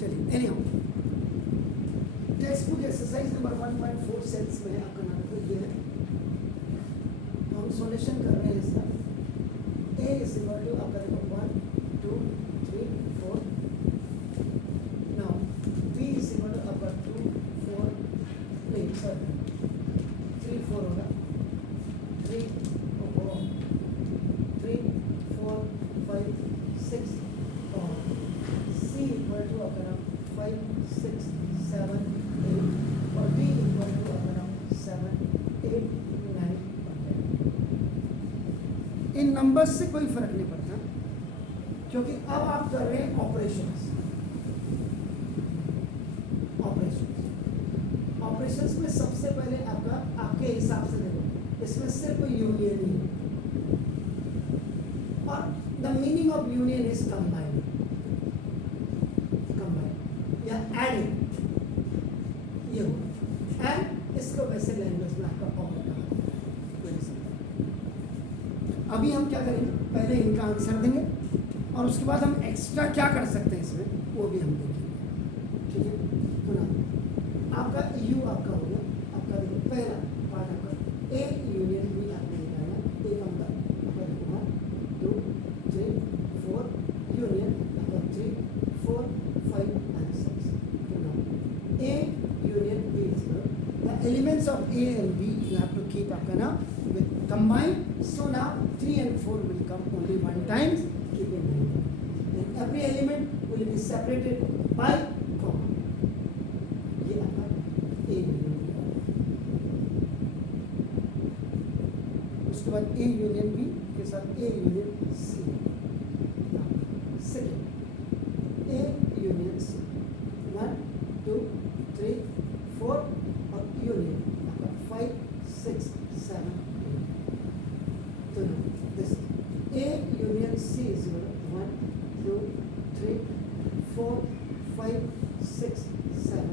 चलिए any text book exercise number 1.4 sets में आपका नाम ये है, तो हम सॉल्यूशन कर रहे हैं इसका। ए इज इक्वल टू आपका देखो 1 2 3 4। Now B is equal to आपका 2 4 नहीं सॉरी 3 4 होगा 3 3 4 5 6 और सी इक्वल टू आपका 5 6 7 8 और डी इक्वल टू आपका 7 8 9। इन नंबर्स से कोई फर्क नहीं पड़ता, क्योंकि अब आप कर रहे हैं ऑपरेशंस। ऑपरेशंस में सबसे पहले आपका आपके हिसाब से देखो, इसमें सिर्फ यूनियन ही है और the meaning of union is combine या एडिंग, ये हो एंड इसको वैसे लैंग्वेज में आपका पावर कहा। अभी हम क्या करेंगे, पहले इनका आंसर देंगे और उसके बाद हम एक्स्ट्रा क्या कर सकते हैं इसमें वो भी हम देखेंगे, ठीक है। तो ना आपका यू आपका हो गया, आपका देखो पहला पार्ट आपका ए यूनियन बी आपने निकाला, एक नंबर आपका देखो 1 2 3 4 यूनियन आपका 3 4 5 and 6। तो ना A union B is the elements of A and B you have to keep आपका ना with combined, so now 3 and 4 will come only one time, keep in mind, and every element will be separated by comma। ये आपका A union, उसके बाद A union B के साथ A union C, second A union C 1 2 3 4 और union आपका 5 6 7 8। तो this A union C is 1 2 3 4 5 6 7।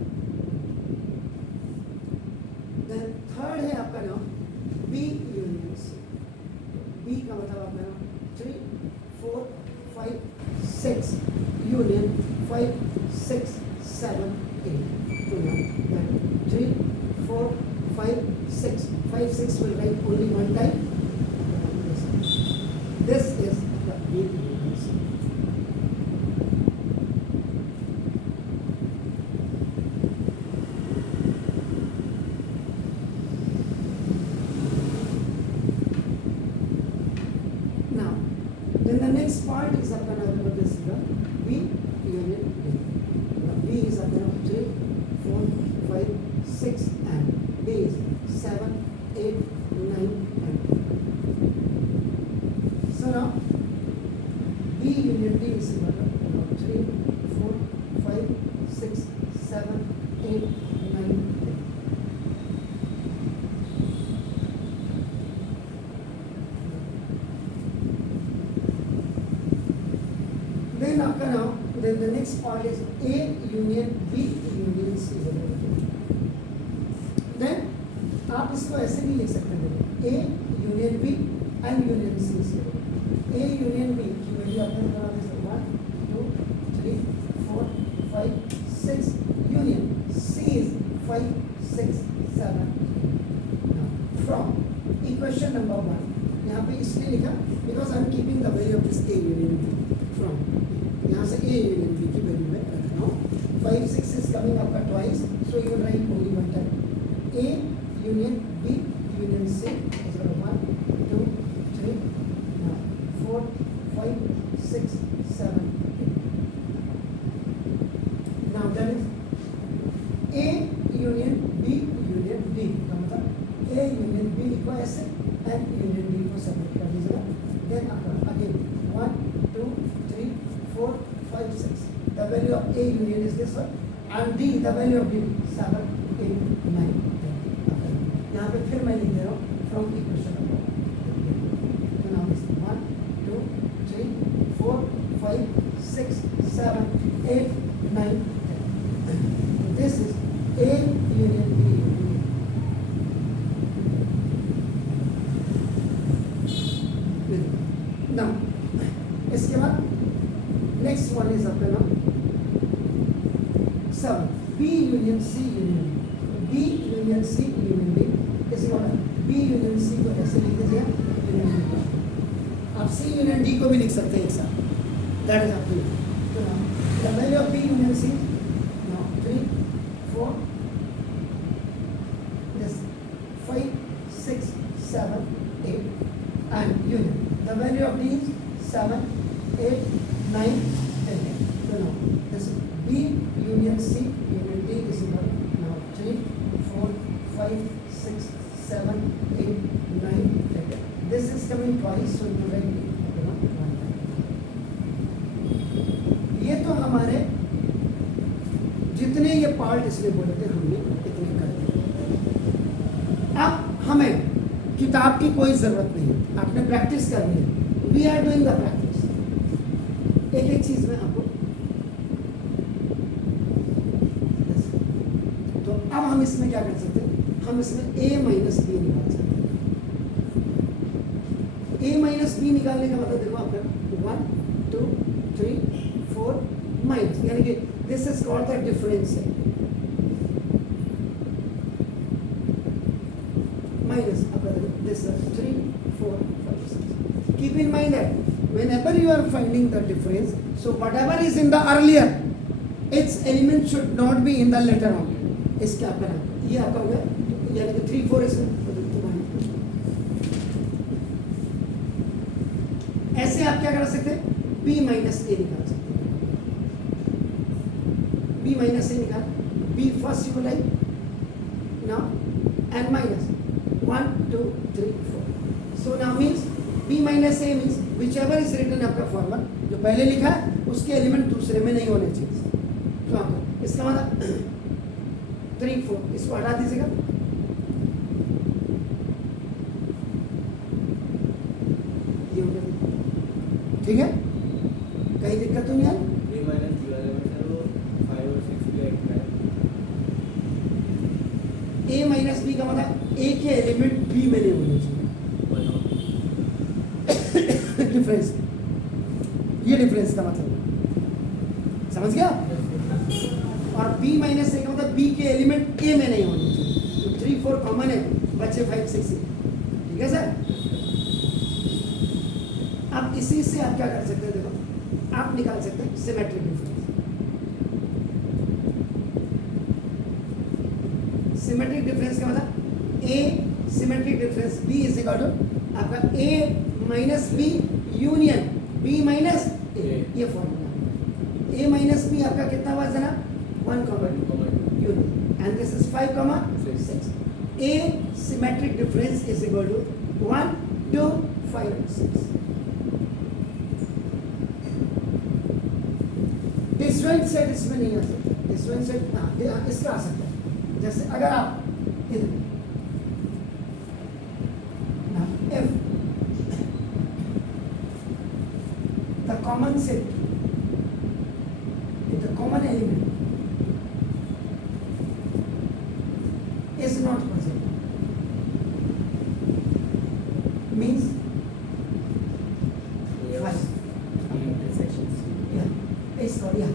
Then third है आपका नाम B यूनियन C। B का मतलब आपका नाम 3 4 5 6 यूनियन 5 6 7 8। तो नाम 3 4 5 6 5 6 will write only one time। This is the B union C। Now, then the next part is आपका नाम this is the B union D। B is आपका नाम 3 4 5 6 and D is 7 8 9 and 10। So now B union D is equal to 3 4 5 6 7 8 9 10। Then आपका now then the next part is A union B union C। Then आप इसको ऐसे भी लिख सकते हैं, A union B and union C से। A union B की वैल्यू आपने बना दे सकते 1 2 3 4 5 6 union C is 5 6 7 8। From equation number 1 यहाँ पे इसलिए लिखा because I am keeping the value of this A union B। From यहाँ से A यूनियन B की वैल्यू मैं रख रहा हूँ। 5 6 इज कमिंग आपका twice, so you will write only one time A union B union C is 1 2 3 4 5 6 7 8। Now that is A union B union D का मतलब A union B को ऐसे and union D को सेपरेट कर दीजिएगा। Then again 1 2 3 4 5 6 the value of A union is this one and D the value of D 7 8 9। यहाँ पे फिर मैं लिख दे रहा हूँ from equation number 1 2 3 4 5 6 7 8 9 10। This is A union B union. Now इसके बाद नेक्स्ट वन इज आपका नाम 7 B union C union B union C union B इसी को B यूनियन C को ऐसे लिख दीजिए यूनियन B। आप C यूनियन D को भी लिख सकते हैं एक साथ, that is up to you. तो the value of B union C now 3 4 this 5 6 7 8 and union the value of D is 7 8 9 10. So now this B union C union D is equal now 3 4 5 6 7 8 9 10. This is coming twice, so you write ये तो हमारे जितने ये part इसमें बोले थे हमने इतने कर दिए। अब हमें किताब की कोई जरूरत नहीं है, आपने प्रैक्टिस करनी है। We are doing the practice. एक एक चीज में आपको, तो अब हम इसमें क्या कर सकते हैं, हम इसमें a माइनस बी निकाल सकते हैं। a माइनस बी निकालने का मतलब देखो आपका 1 2 3 4 माइनस, यानी कि this is called the difference है minus this is 3 4 5 6. Keep in mind that whenever you are finding the difference, so whatever is in the earlier, its element should not be in the later on. इसके आपका नाम ये आपका हो गया, यानी कि 3 4 इसमें ऐसे आप क्या कर सकते हैं, b माइनस a निकाल सकते हैं। b माइनस a निकाल, b first you like now and minus 1 2 3 4. So now means b minus a means whichever is written आपका फॉर्मूला जो पहले लिखा है उसके एलिमेंट दूसरे में नहीं होने चाहिए। तो आपको इसका मतलब 3 4 इसको हटा दीजिएगा, ये हो गया। ठीक है, कहीं दिक्कत तो नहीं आई? b minus b वाले में सर वो 5 और 6 के एक है। a माइनस बी का मतलब a के एलिमेंट b में नहीं होने चाहिए। डिफरेंस, ये डिफरेंस का मतलब समझ गया? और b माइनस a का मतलब b के एलिमेंट a में नहीं होने चाहिए। तो 3 4 कॉमन है, बचे 5 6। ठीक है सर? अब इसी से आप क्या कर सकते हैं, देखो आप निकाल सकते हैं सिमेट्रिक डिफरेंस। सिमेट्रिक डिफरेंस का मतलब a symmetric difference b is equal to आपका a minus b union b minus a, ये फॉर्मूला। a माइनस b आपका कितना हुआ जना, 1 union and this is 5 6। a symmetric difference is equal to 1 2 5 6। Different set इसमें नहीं आ सकता, डिफरेंट सेट इसका आ सकता है। जैसे अगर आप इधर if the common set, if the common element is not present, means five. intersections. Yeah, it's called yeah.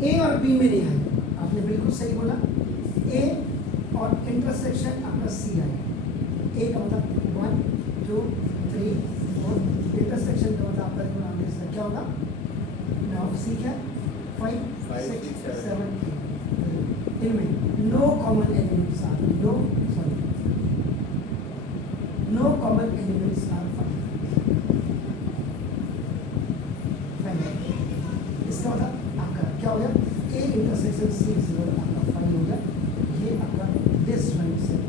A और B में नहीं आए, आपने बिल्कुल सही बोला। A और इंटरसेक्शन आपका C आए। A का मतलब 1 2 3 4, इंटरसेक्शन का मतलब आपका क्या होगा, नाउ C क्या 5 6 7 8। इनमें no common elements are no common elements are इसका मतलब आपका क्या हो गया, A इंटरसेक्शन C आपका 5 हो गया। ये आपका डिस्जॉइंट सेट।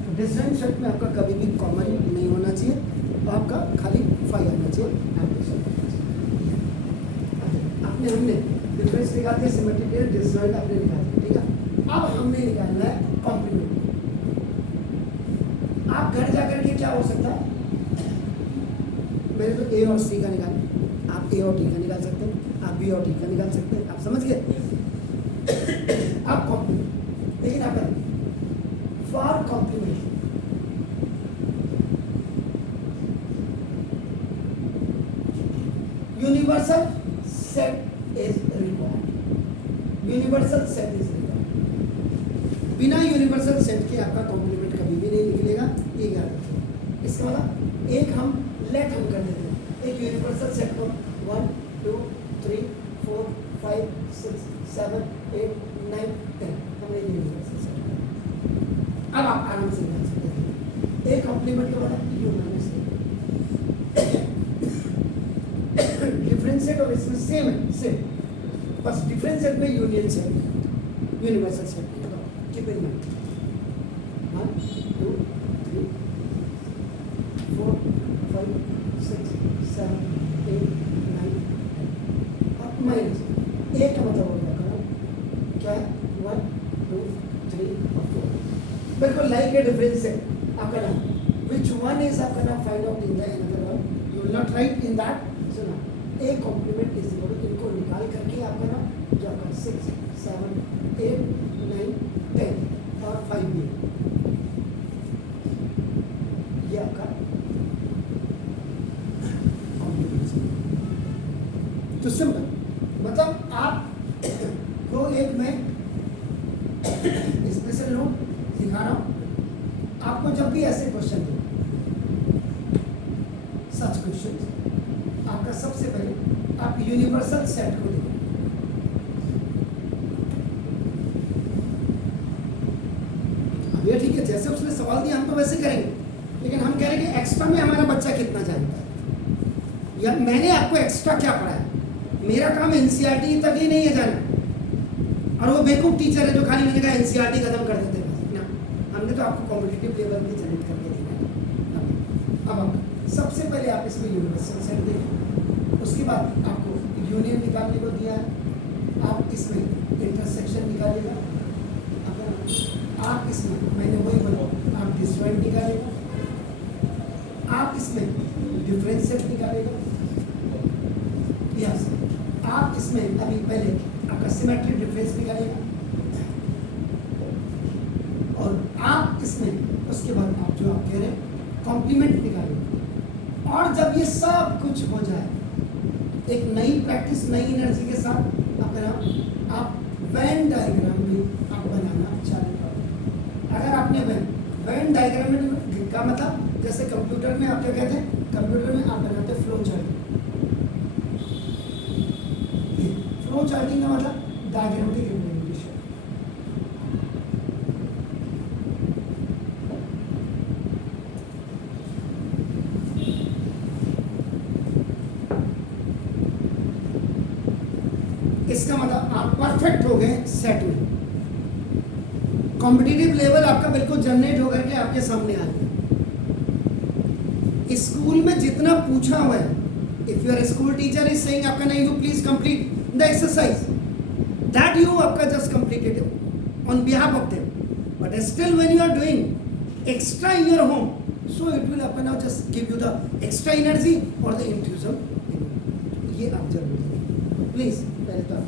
तो डिस्जॉइंट सेट में आपका कभी भी कॉमन नहीं होना चाहिए, तो आपका खाली 5 आना चाहिए। आपने हमने डिफरेंस निकाल दिया, सिमेट्रिक डिस्जॉइंट आपने निकाल दिया। ठीक है, अब हमने निकालना है कॉम्प्लीमेंट। आप घर जाकर के क्या हो सकता है, मैंने तो A और C का निकाला, आप A और D का निकाल सकते हैं, आप B और D का निकाल सकते हैं। आप समझ गए? आप कॉम्प्लीमेंट, लेकिन आप for complement universal set is required, universal set is required. बिना यूनिवर्सल सेट के आपका कॉम्प्लीमेंट कभी भी नहीं निकलेगा, ये याद रखिए। इसका मतलब एक हम लेट हम कर देते हैं, एक यूनिवर्सल सेट को 1 2 3 4 5 6 7 8 9 10 हमने यूनिवर्सल सेट किया। अब आप आराम से जान सकते हैं एक कॉम्प्लीमेंट के बाद यू माइनस डिफरेंशिएट और इसमें सेम है, सेम, बस डिफरेंशिएट में यूनियन सेट, यूनिवर्सल सेट है। कीप इन माइंड 1 2 3 4 5 6 7 8 9 और माइनस एक का मतलब होगा क्या है 1 2 3 और 4, बिल्कुल लाइक ए डिफरेंशिएट आपका नाम, which one is आपका नाम find out in the another one, you will not write in that. सुना A complement is equal to इनको निकाल करके आपका नाम जो आपका 6 7 8 9 10 और 5 भी ये आपका कॉम्प्लीमेंट। तो सिंपल मतलब आप को एक मैं स्पेशल नोट दिखा रहा हूँ, आपको जब भी ऐसे क्वेश्चन दो सच क्वेश्चन, आपका सबसे पहले आप यूनिवर्सल सेट को देखो। अब ये ठीक है, जैसे उसने सवाल दिया हम तो वैसे करेंगे, लेकिन हम कह रहे हैं कि एक्स्ट्रा में हमारा बच्चा कितना जानता है, या मैंने आपको एक्स्ट्रा क्या पढ़ाया। मेरा काम एनसीईआरटी तक ही नहीं है जाना, और वो बेवकूफ टीचर है जो खाली मैंने कहा एनसीईआरटी खत्म कर देते हैं ना, हमने तो आपको कॉम्पिटिटिव लेवल भी जनरेट करके देना है। अब आप सबसे पहले आप इसमें यूनिवर्सल सेट देखें, उसके बाद आपको यूनियन निकालने को दिया है, आप इसमें इंटरसेक्शन निकालिएगा, आप इसमें मैंने वही बोला आप डिस्जॉइंट निकालेगा, आप इसमें डिफरेंशिएट निकालेगा, यस आप इसमें अभी पहले आपका सिमेट्रिक डिफरेंस निकालेगा, और आप इसमें उसके बाद आप जो आप कह रहे हैं कॉम्प्लीमेंट निकालेगा। और जब ये सब कुछ हो जाए, एक नई प्रैक्टिस नई एनर्जी के साथ आप वेन डायग्राम भी आप बनाना चालू करो। अगर आपने वेन डायग्राम में का मतलब जैसे कंप्यूटर में आप क्या कहते हैं, कंप्यूटर में आप बनाते हैं फ्लो चार्ट, फ्लो चार्टिंग का मतलब डायग्रामेटिक रिप्रेजेंटेशन। इसका मतलब आप परफेक्ट हो गए सेट में, कॉम्पिटिटिव लेवल आपका बिल्कुल जनरेट होकर के आपके सामने आ गया। स्कूल में जितना पूछा हुआ है, if your school teacher is saying आपका नहीं, you please complete the exercise that you आपका just completed on behalf of them, but still when you are doing extra in your home, so it will apna now just give you the extra energy or the enthusiasm। ये आप जरूर please पहले तो आप